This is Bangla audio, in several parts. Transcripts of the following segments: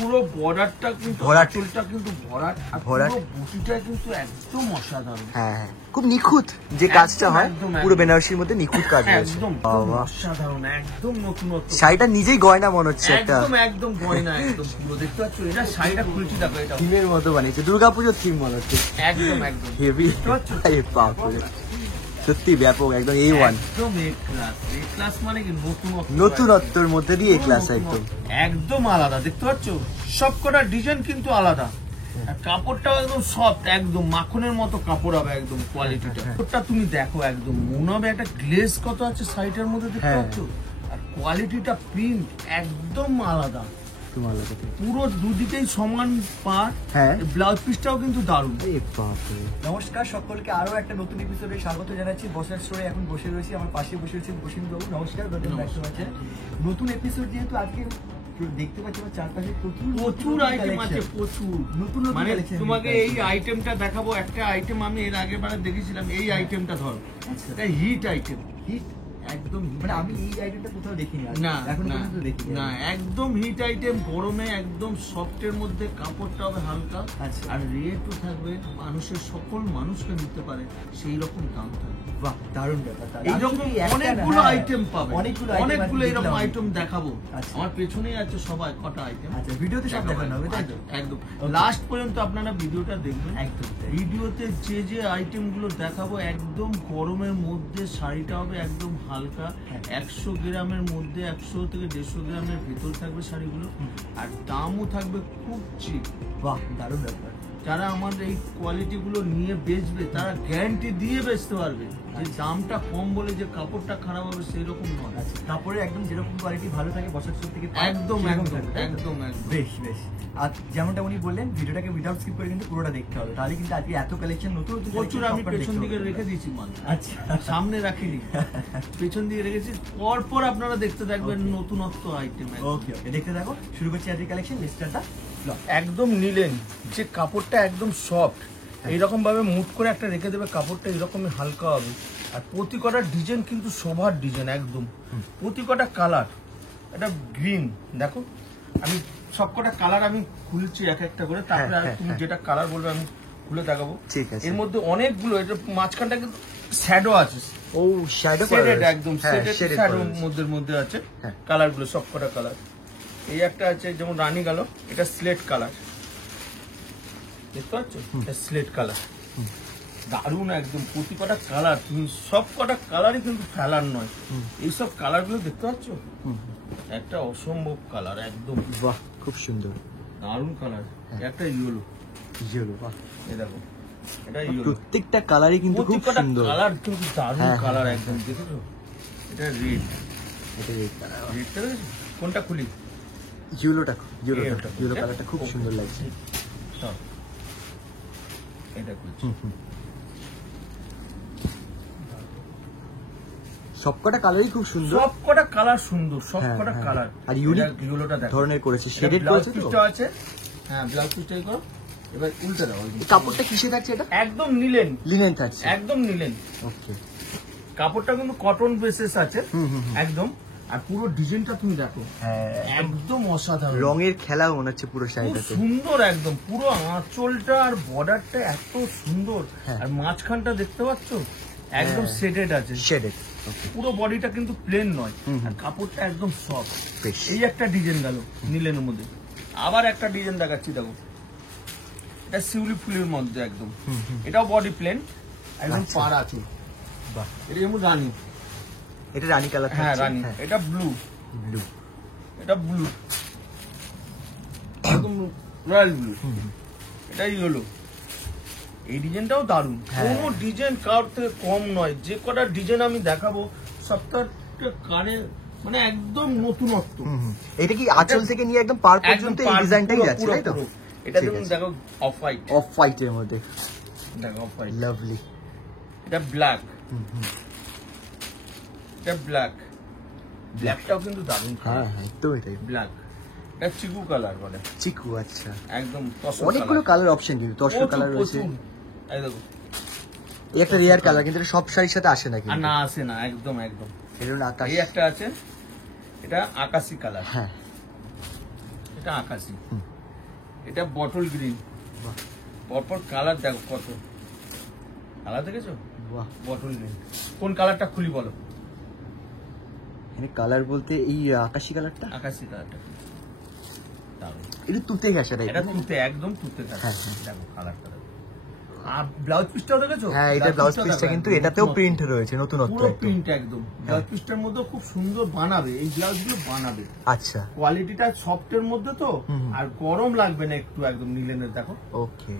পুরো বর্ডারটা কিন্তু আঁচলটা কিন্তু ভরাট আর পুরো বুটিটা কিন্তু একদম অসাধারণ। হ্যাঁ হ্যাঁ, খুব নিখুঁত যে কাজটা হয়, পুরো বেনারসির মধ্যে নিখুঁত কাজ হয়েছে, একদম অসাধারণ, একদম নতুনত্ব। শাড়িটা নিজেই গয়না মনে হচ্ছে একটা, একদম গয়না, একদম পুরো দেখতে পাচ্ছ। এটা শাড়িটা খুলছি দেখো, এটা থিমের মতো বানিয়েছে, দুর্গাপুজোর থিম মনে হচ্ছে। একদম হেভি, সত্যি ব্যাপক, একদম A1, একদম এ ক্লাস মানে কি নতুনত্বের মধ্যে দিয়ে ক্লাস একদম আলাদা। দেখতে পাচ্ছ সবকটা ডিজাইন কিন্তু আলাদা, কাপড়টাও একদম সফট, একদম মাখনের মতো কাপড় হবে, একদম কোয়ালিটিটা। কাপড়টা তুমি দেখো একদম মনে হবে একটা গ্লেজ কত আছে শাড়িটার মধ্যে, দেখতে পাচ্ছ। আর কোয়ালিটিটা প্রিন্ট একদম আলাদা, পুরো দুদিকেই সমান পাট। ব্লাউজ পিসটাও কিন্তু দারুণ। নমস্কার সকলকে, আরো একটা নতুন এপিসোডে স্বাগত জানাচ্ছি। বসার স্টোরে এখন বসে রয়েছি, আমার পাশে বসে রয়েছে বসিন্দবাবু। নমস্কার, নতুন এপিসোড যেহেতু আজকে দেখতে পাচ্ছি আমার চারপাশে প্রচুর আইটেম আছে, প্রচুর নতুন মানে তোমাকে এই আইটেমটা দেখাবো। একটা আইটেম আমি এর আগের বারে দেখেছিলাম, এই আইটেমটা ধরো হিট আইটেম, হিট একদম, মানে আমি এই আইটেমটা কোথাও দেখিনি না, এখন পর্যন্ত দেখিনি না, একদম হিট আইটেম। গরমে একদম সফটের মধ্যে কাপড়টা হবে হালকা, আর রেটও থাকবে মানুষের, সকল মানুষকে নিতে পারে সেই রকম দাম থাকবে। বাহ, দারুণ ব্যাপার। এইরকম অনেকগুলো আইটেম পাবে, অনেকগুলো এরকম আইটেম দেখাবো। আমার পেছনেই আছে সবাই কটা আইটেম। আচ্ছা, ভিডিওতে সব দেখানো হবে তাই তো? একদম লাস্ট পর্যন্ত আপনারা ভিডিওটা দেখবেন। একদম ভিডিওতে যে যে আইটেম গুলো দেখাবো, একদম গরমের মধ্যে শাড়িটা হবে একদম হালকা, 100 গ্রামের মধ্যে, 100 থেকে 150 গ্রামের ভেতর থাকবে শাড়িগুলো, আর দামও থাকবে খুব চিপ। বাহ, দারুণ ব্যাপার। যারা আমাদের এই কোয়ালিটি গুলো নিয়ে বেচবে তারা গ্যারান্টি দিয়ে বেচতে পারবে যে দামটা কম বলে যে কাপড়টা খারাপ হবে সেই রকম নয়। কাপড়ের একদম যেরকম কোয়ালিটি ভালো থাকে বসার স্টোর থেকে একদম একদম একদম বেশ বেশ। আর যেমনটা উনি বললেন, ভিডিওটাকে উইদাউট স্কিপ করে কিন্তু পুরোটা দেখতে হবে, তাহলে কিন্তু আজকে এত কালেকশন নতুন প্রচুর। আমি পেছন দিকে রেখে দিয়েছি মাল, আচ্ছা সামনে রাখিনি, পেছন দিকে রেখেছি। পরপর আপনারা দেখতে থাকবেন নতুনত্ব আইটেম। ওকে ওকে, দেখতে থাকো। শুরু করছি আজকের কালেকশন, লিস্টারটা একদম নিলেন যে কাপড়টা একদম সফট, এইরকম ভাবে মুট করে একটা রেখে দেবে, কাপড়টা এরকমই হালকা হবে। আর প্রতি কটা ডিজাইন কিন্তু সবার ডিজাইন, একদম প্রতি কটা কালার। এটা গ্রিন দেখো, আমি সবকটা কালার আমি খুলছি এক একটা করে, তারপরে তুমি যেটা কালার বলবে আমি খুলে দেখাবো। এর মধ্যে অনেকগুলো, এটা মাঝখানটা কিন্তু শ্যাডো আছে। ও শ্যাডো, একদম শ্যাডো মধ্যে আছে কালার গুলো, সবকটা কালার। এই একটা আছে যেমন রানী গেল, এটা স্লেট কালার, দেখতে পাচ্ছ, স্লেট কালার দারুণ একদম। প্রতি কটা কালার, তুমি সব কটা কালারই কিন্তু ফেলার নয়। এইসব কালার গুলো দেখতে পাচ্ছ, একটা অসম্ভব কালার একদম। বাহ, খুব সুন্দর, দারুণ কালার। একটা ইয়েলো, বাহ, এই দেখো, এটা ইয়েলো। প্রত্যেকটা কালারই কিন্তু খুব সুন্দর, কালার কিন্তু দারুণ কালার একদম। দেখেছো, এটা রেড, এটা রেড কালার। রেডটা দেখেছো? কোনটা খুলি? ইয়েলো কালারটা খুব সুন্দর লাগছে। এটা খুলছি। সবকটা কালারই খুব সুন্দর, সবকটা কালার সুন্দর, সবকটা কালার। আর ইউনিক ধরনের করেছে, শেডেড করেছে তো। আছে, হ্যাঁ, ব্লাউজ পিসটাই করো। এবার উল্টে দাও। কাপড়টা কিসে থাকছে? এটা একদম লিনেন থাকছে, একদম নিলেন। ওকে, কাপড়টা কিন্তু কটন বেসিস আছে একদম। আর পুরো ডিজাইনটা তুমি দেখো, একদম অসাধারণ। রঙের খেলা মনে হচ্ছে পুরো শাড়িটাতে, সুন্দর একদম। পুরো আঁচলটা আর বর্ডারটা এত সুন্দর, আর মাঝখানটা দেখতে পাচ্ছ একদম শেডেড আছে, পুরো বডিটা কিন্তু প্লেন নয়, আর কাপড়টা একদম সফট। এই একটা ডিজাইন গেল নীলের মধ্যে। আবার একটা ডিজাইন দেখাচ্ছি, দেখো, এটা শিউলি ফুলের মধ্যে একদম। এটাও বডি প্লেন, একদম পাড় আছে। বাহ, এটা যেমন রানী, এটা রানী কালার। হ্যাঁ রানী। এটা ব্লু, এটা ব্লু একদম রয়্যাল ব্লু। এটা ইয়েলো। এই ডিজাইনটাও দারুণ, কোনো ডিজাইন কার থেকে কম নয়। যে কটা ডিজাইন আমি দেখাবো সবটা কানে মানে একদম নতুনত্ব। এটা কি আঁচল থেকে নিয়ে একদম পার পর্যন্ত এই ডিজাইনটাই যাচ্ছে, তাই তো? এটা দেখুন, দেখো, অফ হোয়াইট এর মধ্যে, দেখো অফ হোয়াইট, লাভলি। এটা ব্ল্যাক, এটা ব্ল্যাকটাও কিন্তু দারুণ। হ্যাঁ হ্যাঁ, তো এটাই ব্ল্যাক। এটা চিকু কালার বলে। চিকু, আচ্ছা, একদম অনেকগুলো কালার অপশন, কিন্তু তসর কালার রয়েছে। এই দেখো, এই একটা রেয়ার কালার, কিন্তু সব শাড়ির সাথে আসে না, কিন্তু না আসে না, একদম একদম। এটা আকাশি, এই একটা আছে, এটা আকাশি কালার। হ্যাঁ, এটা আকাশি, এটা বটল গ্রিন। পরপর কালার দেখো কত কালার দেখেছো? বাহ, বটল গ্রিন। কোন কালারটা খুলি বলো? এখানে কালার বলতে এই আকাশি কালারটা, আকাশি কালারটা দারুণ। এটা তুতে গেছে তাই? এটা তুতে, একদম তুতে কালার। হ্যাঁ, হ্যাঁ। দেখো কালারটা দেখো। আর ব্লাউজ পিসটাও দেখেছো? হ্যাঁ, এটা ব্লাউজ পিসটা কিন্তু এটাতেও প্রিন্ট রয়েছে, নতুনত্ব পুরো একদম। প্রিন্ট একদম। ব্লাউজ পিসটার মধ্যে খুব সুন্দর বানাবে, এই ব্লাউজগুলো বানাবে। আচ্ছা, কোয়ালিটিটা সফটের মধ্যে তো, আর গরম লাগবে না একটু, একদম নিলেনের দেখো। ওকে,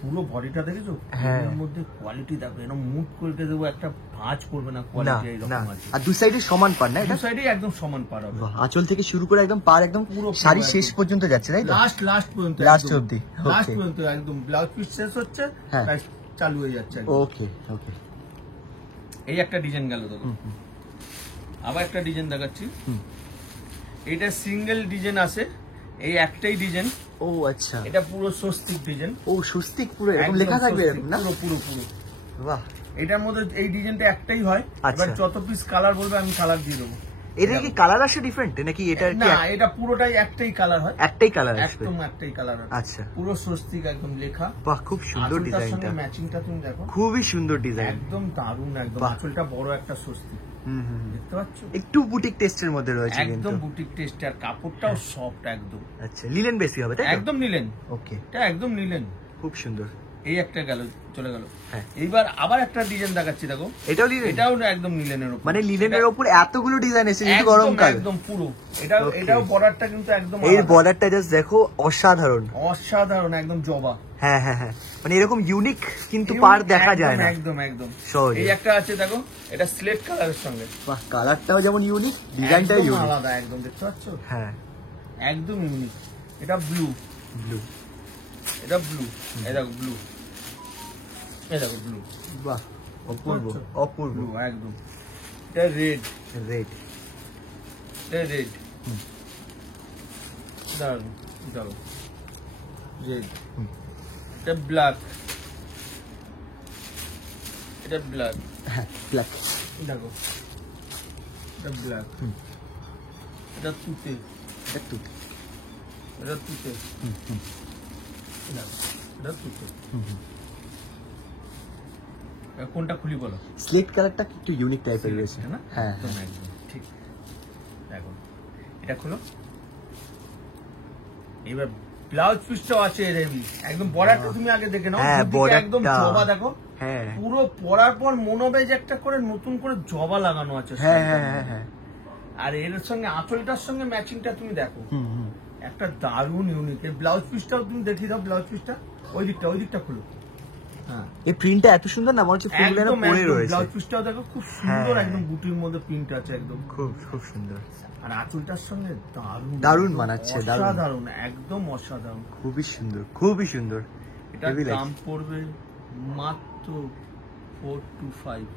পুরো বডিটা দেখেছো? হ্যাঁ। এর মধ্যে কোয়ালিটি দেখো, এরকম মুভ করে দেবো, একটা ভাঁজ করবে না, না কোয়ালিটি না, এইরকম আছে। আর দু সাইডে সমান পার না দু এটা? সাইডে একদম সমান পার হবে। বাহ, আঁচল থেকে শুরু করে একদম পার একদম পুরো শাড়ি একদম। শেষ পর্যন্ত যাচ্ছে তাই তো? লাস্ট পর্যন্ত, Last অবধি, লাস্ট okay. পর্যন্ত একদম। ব্লাউজ পিস শেষ হচ্ছে, হ্যাঁ। তাই চালু হয়ে যাচ্ছে একদম। ওকে ওকে, এই একটা ডিজাইন গেল দেখো। আবার একটা ডিজাইন দেখাচ্ছি। এটা সিঙ্গেল ডিজাইন আছে, এই একটাই ডিজাইন। ও আচ্ছা, এটা পুরো স্বস্তিক ডিজাইন। ও স্বস্তিক পুরো এরকম লেখা থাকবে এরকম না? পুরো পুরো পুরো। বাহ, এটার মধ্যে এই ডিজাইনটা একটাই হয়। আচ্ছা। এবার যত পিস কালার বলবে আমি কালার দিয়ে দেবো। এটা কি কালার আসে ডিফারেন্ট নাকি? এটা কি না, এটা পুরোটাই একটাই কালার হয়, একটাই কালার আসবে? একদম একটাই কালার হয়। আচ্ছা, পুরো স্বস্তিক একদম লেখা। বাহ, খুব সুন্দর আঁচলটার সঙ্গে ডিজাইনটা, ম্যাচিংটা তুমি দেখো, খুবই সুন্দর ডিজাইন। একদম দারুণ একদম। বাহ। আঁচলটা বড় একটা স্বস্তিক, হুম হুম, দেখতে পাচ্ছ? একটু বুটিক টেস্টের মধ্যে রয়েছে একদম কিন্তু। বুটিক টেস্ট, আর কাপড়টাও সফট একদম। আচ্ছা, লিলেন বেশি হবে তাই তো? একদম নিলেন, ওকে, এটা একদম নিলেন। খুব সুন্দর। এই একটা গেল, চলে গেল। হ্যাঁ। এইবার আবার একটা ডিজাইন দেখাচ্ছি দেখো। এটাও লিলেন? এটাও একদম নিলেনের উপর। মানে লিলেনের এটা উপর এতগুলো ডিজাইন এসে কিন্তু একদম, গরমকাল। একদম পুরো। এটাও Okay. এটাও বর্ডারটা কিন্তু একদম এর আলাদা। বর্ডারটা জাস্ট দেখো, অসাধারণ। অসাধারণ একদম জবা। হ্যাঁ হ্যাঁ হ্যাঁ, মানে এরকম ইউনিক কিন্তু পার দেখা যায় না একদম একদম। সহজে। এই একটা আছে দেখো, এটা স্লেট কালারের সঙ্গে। বাহ, কালারটাও যেমন ইউনিক, ডিজাইনটাও একদম ইউনিক। আলাদা একদম, দেখতে পাচ্ছ? হ্যাঁ, একদম ইউনিক। এটা ব্লু, ব্লু। এটা ব্লু, এই দেখো ব্লু, এই দেখো ব্লু, বাহ, অপূর্ব অপূর্ব। ব্লু একদম। এটা রেড, রেড। এটা রেড, দারুন দারুন রেড। এটা ব্ল্যাক, এটা ব্ল্যাক, হ্যাঁ, ব্ল্যাক। দেখো এটা ব্ল্যাক। এটা তুতে, এটা তুত। এটা তুতে, দেখো, এটা তুতে। এবার কোনটা খুলি বলো? স্লেট কালারটা একটু ইউনিক টাইপের রয়েছে না? হ্যাঁ, একদম একদম ঠিক। দেখো এটা খুলো। এবার ব্লাউজ পিসটাও আছে এর হেভি একদম। বর্ডারটা তুমি আগে দেখে নাও, হ্যাঁ, দুদিকে borderটা। একদম জবা দেখো। হ্যাঁ পুরো পরার পর মনে হবে যে একটা করে নতুন করে জবা লাগানো আছে। হ্যাঁ হ্যাঁ হ্যাঁ হ্যাঁ। আর এর সঙ্গে আঁচলটার সঙ্গে ম্যাচিংটা তুমি দেখো, হুম হুম। একটা দারুণ ইউনিক। এর ব্লাউজ পিসটাও তুমি দেখিয়ে দাও, ব্লাউজ পিসটা ওই দিকটা খুলো। হ্যাঁ, এই প্রিন্টটা এত সুন্দর না, মনে হচ্ছে ফুলগুলো একদম পড়ে একদম। রয়েছে। ব্লাউজ পিসটাও দেখো খুব সুন্দর, হ্যাঁ। একদম বুটির মধ্যে প্রিন্ট আছে একদম। খুব খুব সুন্দর, আর আঁচলটার সঙ্গে দারুণ দারুণ মানাচ্ছে, দারুণ। অসাধারণ, একদম অসাধারণ। খুবই সুন্দর, খুবই সুন্দর। এটার Heavy দাম লাগছে। পড়বে মাত্র 425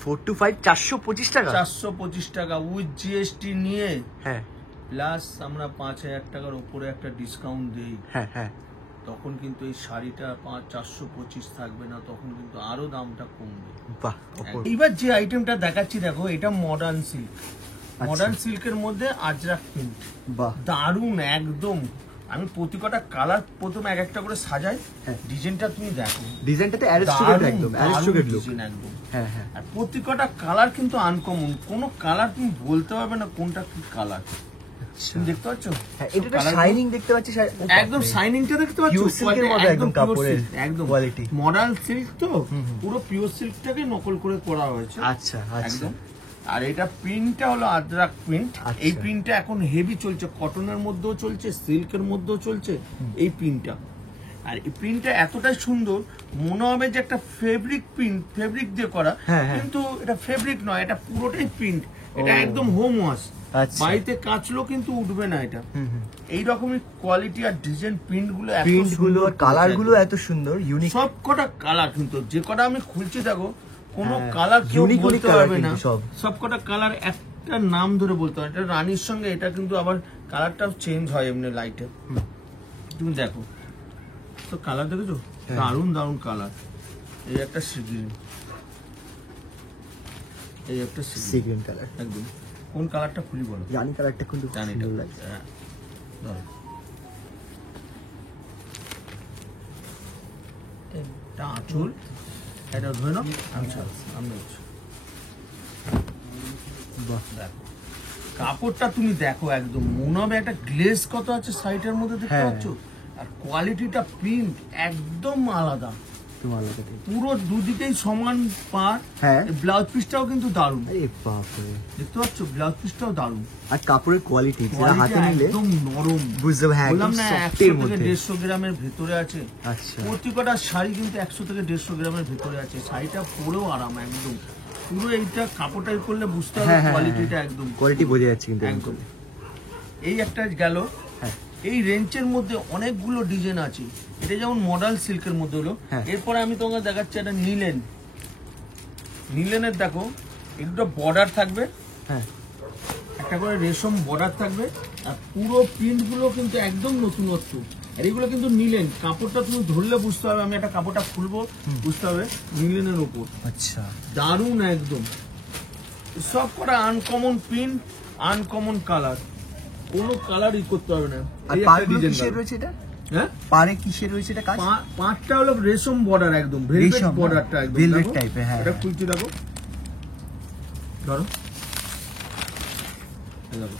4 to 5 425 টাকা। 425 টাকা উইথ জিএসটি নিয়ে, হ্যাঁ প্লাস আমরা 5000 টাকার উপরে একটা ডিসকাউন্ট দেই। হ্যাঁ হ্যাঁ। তখন কিন্তু এই শাড়িটা 425 থাকবে না, তখন কিন্তু আরো দামটা কমবে। বাহ, অপূর্ব। এইবার যে আইটেমটা দেখাচ্ছি দেখো, এটা মডার্ন সিল্ক। মডার্ন সিল্কের মধ্যে আজরাক প্রিন্ট, বাহ, দারুণ একদম। আমি প্রতি কটা কালার প্রথম এক একটা করে সাজাই, হ্যাঁ। ডিজাইনটা তুমি দেখো, ডিজাইনটা তো অ্যারিস্টোক্রেট দারুণ, একদম, দারুণ অ্যারিস্টোক্রেট লুক। ডিজাইন একদম। হ্যাঁ হ্যাঁ। আর প্রতি কটা কালার কিন্তু আনকমন, কোনো কালার তুমি বলতে পারবে না কোনটা কি কালার। তুমি দেখতে পাচ্ছ? হ্যাঁ, এটা colour গুলো- শাইনিং দেখতে পাচ্ছি। একদম শাইনিংটা দেখতে পাচ্ছ? Pure silk এর মতো একদম pure কাপড়ের silk, একদম quality। মডার্ন সিল্ক তো, পুরো পিওর সিল্কটাকে নকল করে করা হয়েছে আচ্ছা আচ্ছা। একদম। আর এটা প্রিন্টটা হলো আজরাক প্রিন্ট। আচ্ছা। এই প্রিন্টটা এখন হেভি চলছে, কটনের মধ্যেও চলছে, সিল্কের মধ্যেও চলছে এই প্রিন্টটা। আর এই প্রিন্টটা এতটাই সুন্দর, মনে হবে যে একটা ফেব্রিক প্রিন্ট, ফেব্রিক দিয়ে করা, হ্যাঁ, হ্যাঁ। কিন্তু এটা ফেব্রিক নয়, এটা পুরোটাই প্রিন্ট। এটা ও। একদম হোম ওয়াশ, আচ্ছা। বাড়িতে কাচলেও কিন্তু উঠবে না এটা। হুম হুম। এই রকমই কোয়ালিটি আর ডিজাইন, প্রিন্ট গুলো এত প্রিন্ট গুলো সুন্দর, আর কালার গুলো এত সুন্দর, ইউনিক। সব কটা কালার কিন্তু, যে কটা আমি খুলছি দেখো, কোনো হ্যাঁ, কালার কেউ unique বলতে unique colour পারবে না। কিন্তু সব। সব কটা কালার একটা নাম ধরে বলতে পারবে। এটা রানীর সঙ্গে এটা কিন্তু আবার কালারটাও চেঞ্জ হয় এমনি লাইটে। তুমি দেখো তো কালার দেখেছো, হ্যাঁ। দারুণ দারুণ কালার। এই একটা সিগ্রিন, এই একটা সি সিগ্রিন, গ্রিন কালার। একদম। কোন কালারটা খুলি বলো? রানী কালারটা কিন্তু খুব জানি সুন্দর লাগছে। হ্যাঁ, ধরো। এটা আঁচল, এটা ধরে নাও, আমি হচ্ছে দেখো কাপড়টা তুমি দেখো একদম মনে হবে একটা গ্লেজ কত আছে সাইডের মধ্যে দেখতে পাচ্ছ, আর কোয়ালিটিটা প্রিন্ট একদম আলাদা, পুরো দুদিকেই সমান পার। ব্লাউজ পিসটাও কিন্তু দারুণ, দেখতে পাচ্ছ ব্লাউজ পিসটাও দারুণ, আর কাপড়ের কোয়ালিটি হাতে নিলে একদম নরম, বুঝতে হবে বললাম না 100 থেকে 150 গ্রামের ভেতরে আছে। আচ্ছা, প্রত্যেকটা শাড়ি কিন্তু 100 থেকে 150 গ্রামের ভেতরে আছে, শাড়িটা পরেও আরাম একদম, পুরো এইটা কাপড়টাই করলে বুঝতে হবে কোয়ালিটিটা একদম, কোয়ালিটি বোঝা যাচ্ছে কিন্তু একদম। এই একটা গেল, এই রেঞ্জের মধ্যে অনেকগুলো ডিজাইন আছে, এটা যেমন মডেল সিল্কের মধ্যে হলো। এরপরে আমি তোমাকে দেখাচ্ছি একটা নিলেন, নিলেনের দেখো এগুলো বর্ডার থাকবে, একটা করে রেশম বর্ডার থাকবে, আর পুরো প্রিন্ট গুলো কিন্তু একদম নতুনত্ব, আর এগুলো কিন্তু নিলেন, কাপড়টা তুমি ধরলে বুঝতে হবে, আমি একটা কাপড়টা খুলবো বুঝতে হবে নিলেনের উপর। আচ্ছা, দারুণ একদম, সব কটা আনকমন প্রিন্ট, আনকমন কালার, কোনো কালারই করতে হবে না। আর পাড়গুলো কিসের রয়েছে এটা? হ্যাঁ, পাড়ে কিসের রয়েছে এটা কাজ? পাঁচটা হলো রেশম বর্ডার, একদম ভেলভেট বর্ডারটা, একদম ভেলভেট টাইপের। হ্যাঁ, এটা খুলছি দেখো, ধরো এই দেখো,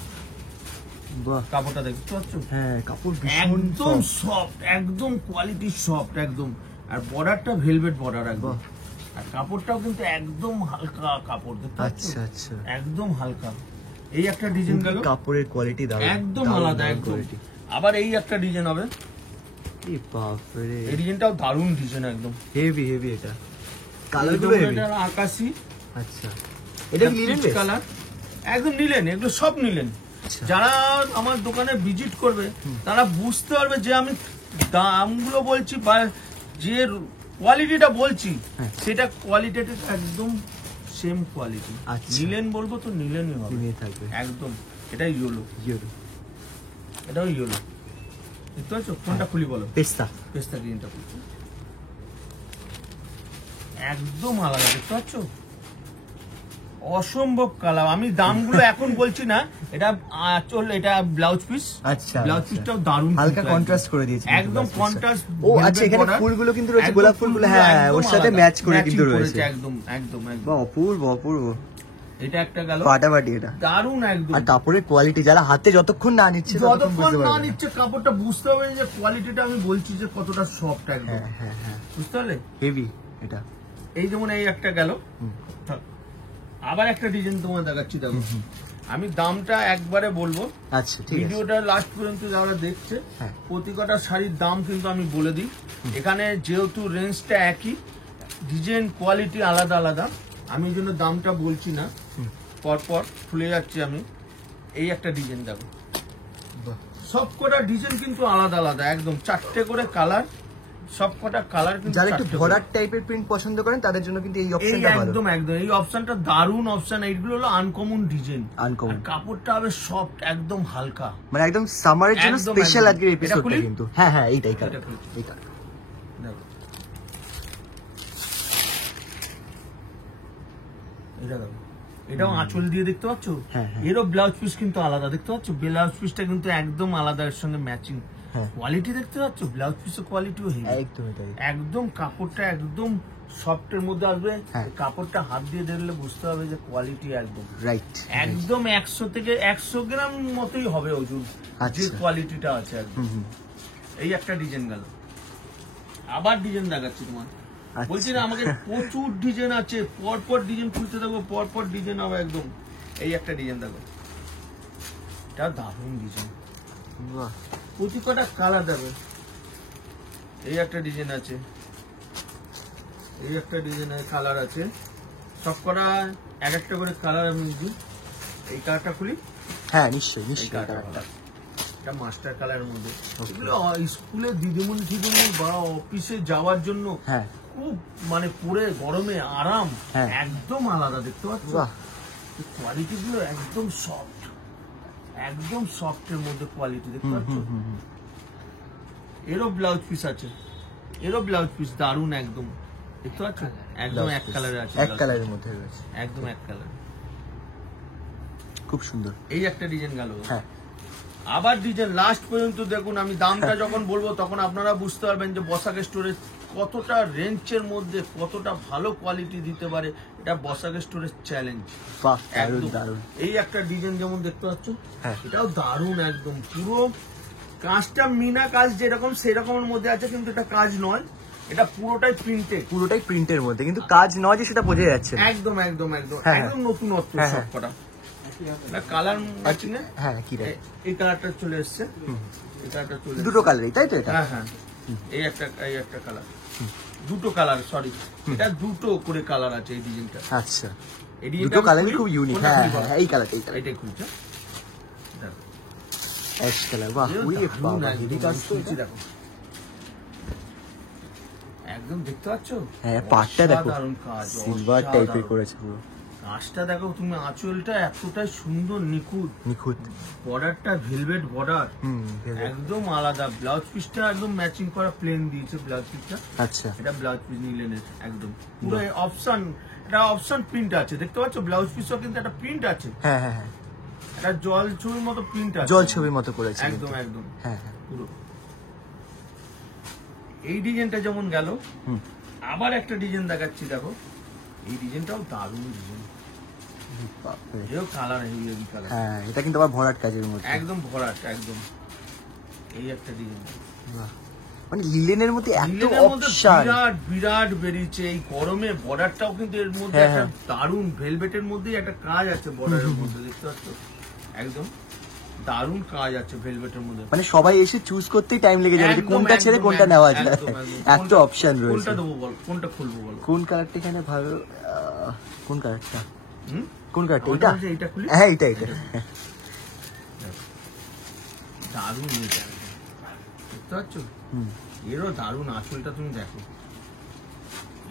বাহ, কাপড়টা দেখতে পাচ্ছ? হ্যাঁ, কাপড় একদম সফট, একদম কোয়ালিটি সফট একদম, আর বর্ডারটা ভেলভেট বর্ডার একদম, আর কাপড়টাও কিন্তু একদম হালকা কাপড়, দেখতে পাচ্ছ? আচ্ছা আচ্ছা, একদম হালকা। এই একটা ডিজাইন গেল, কাপড়ের কোয়ালিটি দারুণ, একদম আলাদা একদম। আবার এই একটা ডিজাইন হবে, এই বাপ রে, এই ডিজাইনটাও দারুণ ডিজাইন একদম, হেভি হেভি, এটা কালারগুলো হেভি। এটা আকাশি, আচ্ছা, এটা কি নিলেন কালার, একদম নিলেন, এগুলো সব নিলেন। যারা আমার দোকানে ভিজিট করবে তারা বুঝতে পারবে যে আমি দামগুলো বলছি বা যে কোয়ালিটিটা বলছি সেটা কোয়ালিটিটা একদম সেম কোয়ালিটি। নিলেন বলবো তো নিলেনই হবে একদম। এটাই ইয়েলো, এটাও ইয়েলো, দেখতে পাচ্ছ? কোনটা খুলি বলো? পেস্তা, পেস্তা গ্রিনটা খুলছি, একদম আলাদা, দেখতে পাচ্ছ? অসম্ভব কালার। আমি দামগুলো এখন বলছি না, এটা আঁচল, এটা ব্লাউজ পিস। আচ্ছা, ব্লাউজ পিসটাও দারুণ, হালকা কন্ট্রাস্ট করে দিয়েছে, একদম কন্ট্রাস্ট। ও আচ্ছা, এখানে ফুলগুলো কিন্তু রয়েছে, গোলাপ ফুলগুলো, হ্যাঁ ওর সাথে ম্যাচ করে কিন্তু রয়েছে, একদম একদম একদম অপূর্ব অপূর্ব। এটা একটা গেল ফাটাফাটি, এটা দারুণ একদম। আর কাপড়ের কোয়ালিটি যারা হাতে যতক্ষণ না নিচ্ছে কাপড়টা বুঝতে হবে যে কোয়ালিটিটা আমি বলছি যে কতটা সফট একদম। হ্যাঁ হ্যাঁ, বুঝতে পারলে? হেভি এটা। এই যেমন এই একটা গেল, আবার একটা ডিজাইন তোমার দেখাচ্ছি, দেখো। আমি দামটা একবারে বলবো, আচ্ছা ঠিক আছে, ভিডিওটা লাস্ট পর্যন্ত যারা দেখছে প্রতিটা শাড়ির দাম কিন্তু আমি বলে দিই। এখানে যেহেতু রেঞ্জটা একই, ডিজাইন কোয়ালিটি আলাদা আলাদা, আমি এই জন্য দামটা বলছি না, পরপর খুলে যাচ্ছি আমি। এই একটা ডিজাইন দেখো, সব কটা ডিজাইন কিন্তু আলাদা আলাদা একদম, 4টে করে কালার, সব কটা কালার কিন্তু। যারা একটু বর্ডার টাইপের প্রিন্ট পছন্দ করেন তাদের জন্য কিন্তু এই অপশনটা ভালো, একদম একদম এই অপশনটা দারুণ অপশন। এইগুলো হলো আনকমন ডিজাইন, আনকমন, কাপড়টা হবে সফট, একদম হালকা, মানে একদম সামারের জন্য স্পেশাল আজকের এপিসোডটা কিন্তু। হ্যাঁ হ্যাঁ, এইটাই কালার, এইটা দেখো, এটা দেখো, এটাও আঁচল দিয়ে, দেখতে পাচ্ছ? এরও ব্লাউজ পিস কিন্তু আলাদা, দেখতে পাচ্ছ? ব্লাউজ পিসটা কিন্তু একদম আলাদা, এর সঙ্গে ম্যাচিং কোয়ালিটি, দেখতে পাচ্ছ? ব্লাউজ পিসের কোয়ালিটিও একদম, কাপড়টা একদম সফটের মধ্যে আসবে, কাপড়টা হাত দিয়ে দেখলে বুঝতে হবে যে কোয়ালিটি একদম রাইট, একদম 100 থেকে 100 গ্রাম মতোই হবে ওজন, যে কোয়ালিটিটা আছে একদম। এই একটা ডিজাইন গেল, আবার ডিজাইন দেখাচ্ছি তোমার, বলছি না আমাকে প্রচুর ডিজাইন আছে, পরপর ডিজাইন খুলতে থাকবো, পরপর ডিজাইন হবে একদম। এই একটা ডিজাইন দেখো, এটা দারুণ ডিজাইন, প্রতি কটা কালার দেবে। এই একটা ডিজাইন আছে, এই একটা ডিজাইনের কালার আছে, সব কটা এক একটা করে কালার আমি দিই। এই কালারটা খুলি, হ্যাঁ নিশ্চয়ই নিশ্চয়ই, এটা মাস্টার কালারের মধ্যে। এগুলো স্কুলে দিদিমণি টিদিমণি বা অফিসে যাওয়ার জন্য খুব মানে পরে গরমে আরাম, একদম আলাদা, দেখতে পাচ্ছ? কোয়ালিটি গুলো একদম সফট, একদম সফটের মধ্যে কোয়ালিটি, দেখতে পাচ্ছ? এরও ব্লাউজ পিস আছে, এরও ব্লাউজ পিস দারুণ একদম, দেখতে পাচ্ছ? একদম এক কালারে আছে, এক কালারের মধ্যে রয়েছে, একদম এক কালার, খুব সুন্দর। এই একটা ডিজাইন গেল, হ্যাঁ আবার ডিজাইন লাস্ট পর্যন্ত দেখুন। আমি দামটা যখন বলবো তখন আপনারা বুঝতে পারবেন যে বসাক স্টোরেজ কতটা রেঞ্জের মধ্যে কতটা ভালো কোয়ালিটি দিতে পারে। এটা বসাক স্টোরেজ চ্যালেঞ্জ। দারুণ। এই একটা ডিজাইন যেমন দেখতে পাচ্ছ, এটাও দারুণ একদম। পুরো কাজটা মিনা কাজ যেরকম সেরকমের মধ্যে আছে, কিন্তু এটা কাজ নয়, এটা পুরোটাই প্রিন্টের মধ্যে, কিন্তু কাজ নয় যে সেটা বোঝা যাচ্ছে। একদম একদম একদম একদম নতুনত্ব সবকটা। কালার ম্যাচিং এ এই কালারটা চলে এসছে, এই কালারটা চলে দুটো কালারই, তাই তো? এটা হ্যাঁ এই একটা কালার, দুটো কালার, সরি এটা দুটো করে কালার আছে এই ডিজাইনটা। আচ্ছা, এই দুটো কালারই খুব ইউনিক। হ্যাঁ এই কালারটা, এটাই খুলছে অ্যাশ কালার। বাহ, ওরে বাবা, হেভি কাজ তো। দেখো একদম দেখতে পাচ্ছ, হ্যাঁ পাটটা দেখো, দারুণ কাজ, সিলভার টাইপের করেছে পুরো। কাজটা দেখো তুমি, আঁচলটা এতটাই সুন্দর, নিখুঁত। বর্ডারটা ভেলভেট বর্ডার, একদম আলাদা। ব্লাউজ পিসটা একদম ম্যাচিং করা প্লেন দিয়েছে ব্লাউজ পিসটা। আচ্ছা, এটা ব্লাউজ পিস নিলেনের একদম পুরো অপশন, এটা অপশন প্রিন্ট আছে, দেখতে পাচ্ছ? ব্লাউজ পিসও কিন্তু একটা প্রিন্ট আছে। হ্যাঁ হ্যাঁ হ্যাঁ, এটা জল ছবির মতো প্রিন্ট আছে, জল ছবির মতো করেছে একদম একদম। হ্যাঁ হ্যাঁ, পুরো এই ডিজাইনটা যেমন গেল, আবার একটা ডিজাইন দেখাচ্ছি। দেখো এই ডিজাইনটাও দারুণ ডিজাইন, কালার হেভি কালার। হ্যাঁ, এটা কিন্তু আবার ভরাট কাজের মধ্যে, একদম ভরাট একদম। এই একটা ডিজাইন, মানে লিলেনের মধ্যে এত অপশন, বিরাট বেরিয়েছে। এই গরমে বর্ডারটাও কিন্তু এর মধ্যে একটা দারুণ ভেলভেটের মধ্যেই একটা কাজ আছে বর্ডারের মধ্যে, দেখতে পাচ্ছ? একদম দারুণ কাজ আছে ভেলভেটের মধ্যে। মানে সবাই এসে চুজ করতেই টাইম লেগে যাবে কোনটা ছেড়ে কোনটা নেওয়া যায়, এত অপশন রয়েছে। কোনটা দেবো বল, কোনটা খুলবো বল? কোন কালারটা এখানে ভালো? কোন কালারটা? কোন কালারটা? এটা খুলি। হ্যাঁ এটা দারুণ, এটা দেখতে পাচ্ছ? এরও দারুণ আঁচলটা, তুমি দেখো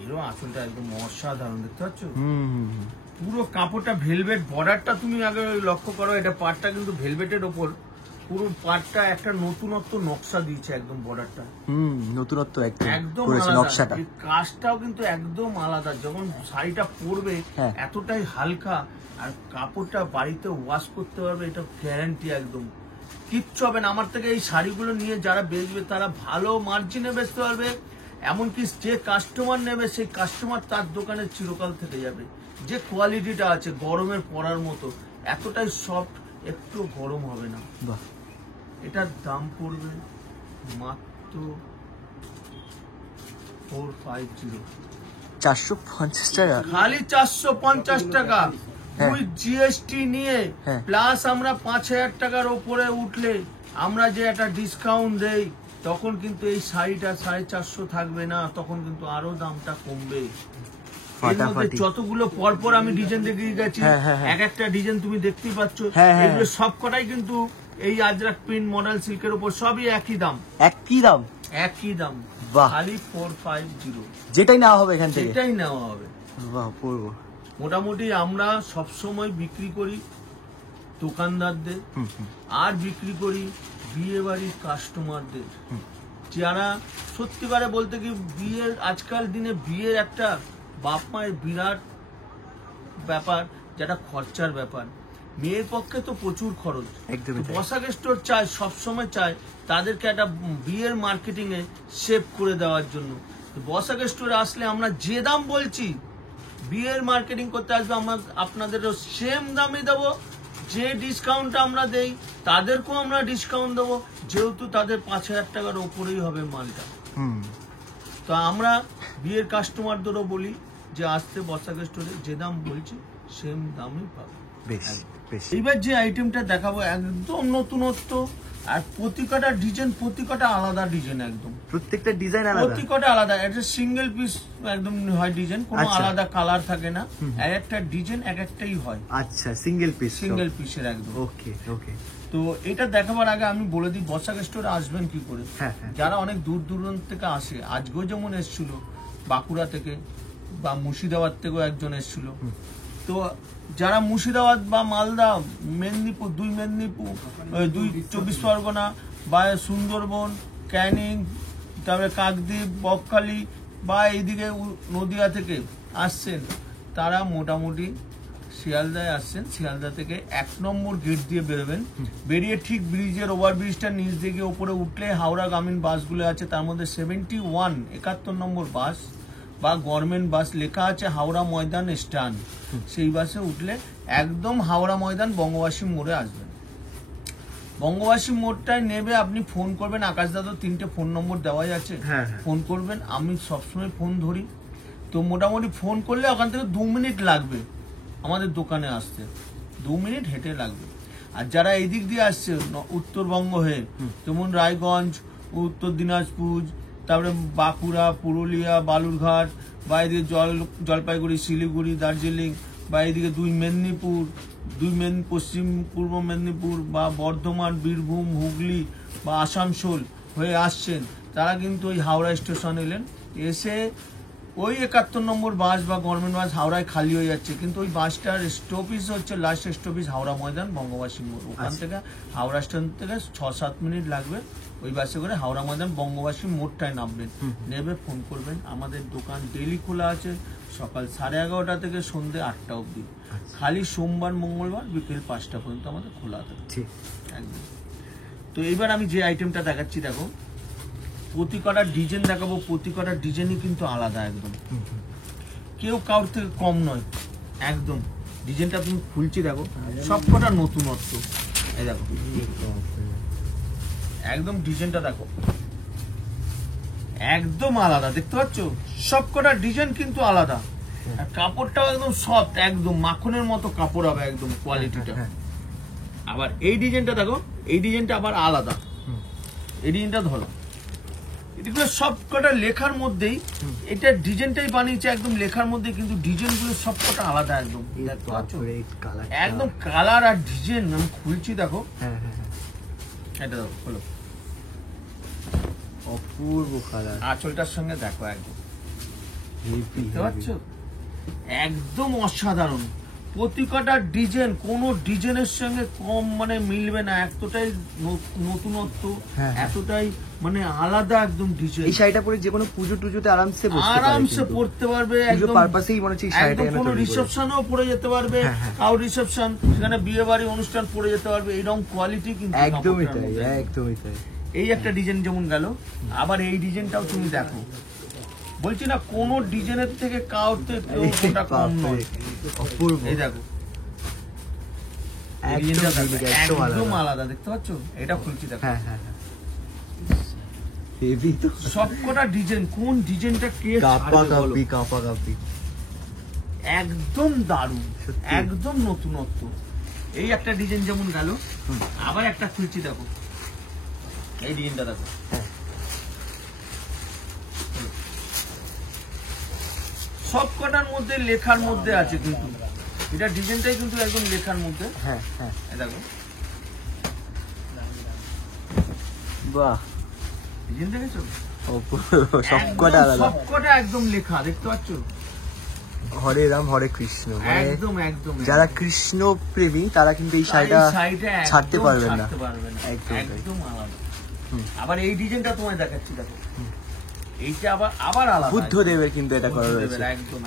এরও আঁচলটা একদম অসাধারণ, দেখতে পাচ্ছ? পুরো কাপড়টা ভেলভেট, বর্ডারটা তুমি আগে লক্ষ্য করো, এটা পাটটা কিন্তু ভেলভেটের ওপর, পুরো পাটটা একটা নতুনত্ব নকশা দিয়েছে একদম বর্ডারটা। নতুনত্ব একদম নকশাটা, কাজটাও কিন্তু একদম আলাদা। যখন শাড়িটা পরবে এতটাই হালকা, আর কাপড়টা বাড়িতে ওয়াশ করতে পারবে, এটা গ্যারান্টি একদম। কিচ্ছু হবে না। আমার থেকে এই শাড়িগুলো নিয়ে যারা বেচবে তারা ভালো মার্জিনে বেচতে পারবে, এমনকি যে কাস্টমার নেবে সেই কাস্টমার তার দোকানে চিরকাল থেকে যাবে। যে কোয়ালিটিটা আছে গরমের পরার মতো, এতটাই সফট, একটু গরম হবে না। এটার দাম পড়বে মাত্র 450, 450 টাকা, খালি 450 টাকা উইথ জিএসটি নিয়ে। প্লাস আমরা 5000 টাকার উপরে উঠলে আমরা যে একটা ডিসকাউন্ট দেই, তখন কিন্তু এই শাড়িটা 450 থাকবে না, তখন কিন্তু আরো দামটা কমবে। যতগুলো পরপর আমি ডিজাইন দেখিয়ে গেছি, এক একটা ডিজাইন তুমি দেখতেই পাচ্ছ, এগুলো সবকটাই কিন্তু এই আজরাক প্রিন্ট মডেল সিল্কের উপর, সবই একই দাম, একই দাম, খালি 450। যেটাই নেওয়া হবে এখান থেকে, যেটাই নেওয়া হবে। বাহ, পড়বো। মোটামুটি আমরা সবসময় বিক্রি করি দোকানদারদের, আর বিক্রি করি বিয়ে বাড়ির কাস্টমারদের, যারা সত্যিকারে বলতে কি বিয়ের, আজকাল দিনে বিয়ের একটা বাপ মায়ের বিরাট ব্যাপার, যেটা খরচার ব্যাপার। মেয়ের পক্ষে তো প্রচুর খরচ। বসাক স্টোর চায়, সবসময় চায় তাদেরকে একটা বিয়ের মার্কেটিং এ সেভ করে দেওয়ার জন্য। বসাক স্টোরে আসলে আমরা যে দাম বলছি, বিয়ের মার্কেটিং করতে আসবে, আমরা আপনাদেরও সেম দামই দেবো। যে ডিসকাউন্ট আমরা দেই তাদেরকেও আমরা ডিসকাউন্ট দেবো, যেহেতু তাদের 5000 টাকার ওপরেই হবে মালটা। তো আমরা বিয়ের কাস্টমারদেরও বলি যে আসতে বসাক স্টোরে, যে দাম বলছি সেম দামই পাবে। এইবার যে আইটেমটা দেখাবো একদম নতুনত্ব, আর প্রতিটা ডিজাইন, প্রতিটা আলাদা ডিজাইন, একদম প্রত্যেকটা ডিজাইন আলাদা, প্রতিটা আলাদা। এটা সিঙ্গেল পিস একদম হয় ডিজাইন, কোনো আলাদা কালার থাকে না, এক একটা ডিজাইন এক একটাই হয়। আচ্ছা, সিঙ্গেল পিসের একদম। ওকে। তো এটা দেখাবার আগে আমি বলে দিই বসাক স্টোরে আসবেন কি করে। যারা অনেক দূর দূরান্ত থেকে আসে, আজকেও যেমন এসেছিল বাঁকুড়া থেকে বা মুর্শিদাবাদ থেকেও একজন এসেছিল, তো যারা মুর্শিদাবাদ বা মালদা, মেদিনীপুর, দুই 24 পরগনা বা সুন্দরবন, ক্যানিং, তারপরে কাকদ্বীপ, বকখালি বা এইদিকে নদিয়া থেকে আসছেন, তারা মোটামুটি শিয়ালদায় আসছেন, শিয়ালদা থেকে 1 নম্বর গেট দিয়ে বেরোবেন, বেরিয়ে ঠিক ব্রিজের ওভারব্রিজটার নিচ দিয়ে গিয়ে উপরে উঠলে হাওড়া-গ্রামীণ বাসগুলো আছে, তার মধ্যে 71 নম্বর বাস বা গভর্নমেন্ট বাস লেখা আছে হাওড়া ময়দান স্ট্যান্ড, সেই বাসে উঠলে একদম হাওড়া ময়দান বঙ্গবাসী মোড়ে আসবেন। বঙ্গবাসী মোড়টায় নেবে, আপনি ফোন করবেন, আকাশ দাদা 3টে ফোন নম্বর দেওয়াই আছে, ফোন করবেন, আমি সবসময় ফোন ধরি। তো মোটামুটি ফোন করলে ওখান থেকে 2 মিনিট লাগবে আমাদের দোকানে আসতে, 2 মিনিট হেঁটে লাগবে। আর যারা এই দিক দিয়ে আসছে উত্তরবঙ্গ হয়ে, যেমন রায়গঞ্জ, উত্তর দিনাজপুর, তারপরে বাঁকুড়া, পুরুলিয়া, বালুরঘাট, বা এদিকে জলপাইগুড়ি, শিলিগুড়ি, দার্জিলিং, বা এদিকে 2 মেদিনীপুর, পশ্চিম পূর্ব মেদিনীপুর, বা বর্ধমান, বীরভূম, হুগলি বা আসানসোল হয়ে আসছেন, তারা কিন্তু ওই হাওড়া স্টেশন এলেন, এসে ওই 71 নম্বর বাস বা গভর্নমেন্ট বাস হাওড়ায় খালি হয়ে যাচ্ছে, কিন্তু ওই বাসটার স্টপেজ হচ্ছে লাস্ট স্টপেজ হাওড়া ময়দান বঙ্গবাসী মোড়। ওখান থেকে হাওড়া স্টেশন থেকে 6-7 মিনিট লাগবে ওই বাসে করে হাওড়া ময়দান বঙ্গবাসী মোড়টায় নামবেন, নেবে ফোন করবেন। আমাদের দোকান ডেইলি খোলা আছে, সকাল 11:30 থেকে সন্ধ্যে 8টা অবধি, খালি সোমবার মঙ্গলবার বিকেল 5টা পর্যন্ত আমাদের খোলা থাকে একদম। তো এইবার আমি যে আইটেমটা দেখাচ্ছি, দেখো প্রতি কটা ডিজাইন দেখাবো, প্রতি কটা ডিজাইনই কিন্তু আলাদা একদম, কেউ কারোর থেকে কম নয় একদম। ডিজাইনটা তুমি খুলছি দেখো, সব কটা নতুনত্ব, এই দেখো একদম ডিজাইনটা দেখো একদম আলাদা, দেখতে পাচ্ছ সব কটা ডিজাইন কিন্তু আলাদা, আর কাপড়টাও একদম সফট, একদম মাখনের মতো কাপড় হবে একদম কোয়ালিটিটা। আবার এই ডিজাইনটা দেখো, এই ডিজাইনটা আবার আলাদা, এই ডিজাইনটা ধরো, এগুলো সব কটা লেখার মধ্যেই, এটা ডিজাইনটাই বানিয়েছে একদম লেখার মধ্যে, কিন্তু ডিজাইন গুলো সব কটা আলাদা একদম, একদম কালার আর ডিজাইন। আমি খুলছি দেখো, এটা দেখো হলো অপূর্ব কালার, আঁচলটার সঙ্গে দেখো একদম, দেখতে পাচ্ছ একদম অসাধারণ। প্রতি কটা ডিজাইন কোন ডিজাইনের সঙ্গে কম মানে মিলবে না, এতটাই নতুনত্ব, এতটাই মানে আলাদা একদম ডিজাইন। এই শাড়িটা পরে যে কোনো পুজো টুজোতে আরামসে পড়তে পারবে, একদম পারপাসেই মনে হচ্ছে এই শাড়িটা কোনো রিসেপশনেও পরে যেতে পারবে, কারো রিসেপশন, সেখানে বিয়ে বাড়ি অনুষ্ঠান পরে যেতে পারবে, এরকম কোয়ালিটি কিন্তু একদমই তাই, একদমই তাই। এই একটা ডিজাইন যেমন গেল, আবার এই ডিজাইনটাও তুমি দেখো, বলছি না কোন ডিজাইনের থেকে কাউতে কম নয়, অপূর্ব। এই দেখো একদম আলাদা, দেখতে পাচ্ছ, এটা খুলছি দেখো, সব কটা ডিজাইন, কোন ডিজাইনটা কে কাপাকাপি, একদম দারুণ, একদম নতুনত্ব। এই একটা ডিজাইন যেমন গেল, আবার একটা খুলছি দেখো, এই ডিজাইনটা দেখো, সব কটার মধ্যে লেখার মধ্যে আছে, কিন্তু এটা ডিজাইনটাই কিন্তু একদম লেখার মধ্যে। দেখো বাহ, ডিজাইন দেখেছো, সব কটা একদম লেখা, দেখতে পাচ্ছ, হরে রাম হরে কৃষ্ণ, একদম একদম। যারা কৃষ্ণ প্রেমী তারা কিন্তু এই শাড়িটা ছাড়তে পারবেন না, একদম আলাদা। আবার এই ডিজাইনটা তোমায় দেখাচ্ছি দেখো, এইটা আবার আলাদা, বুদ্ধদেবের কিন্তু এটা করা রয়েছে,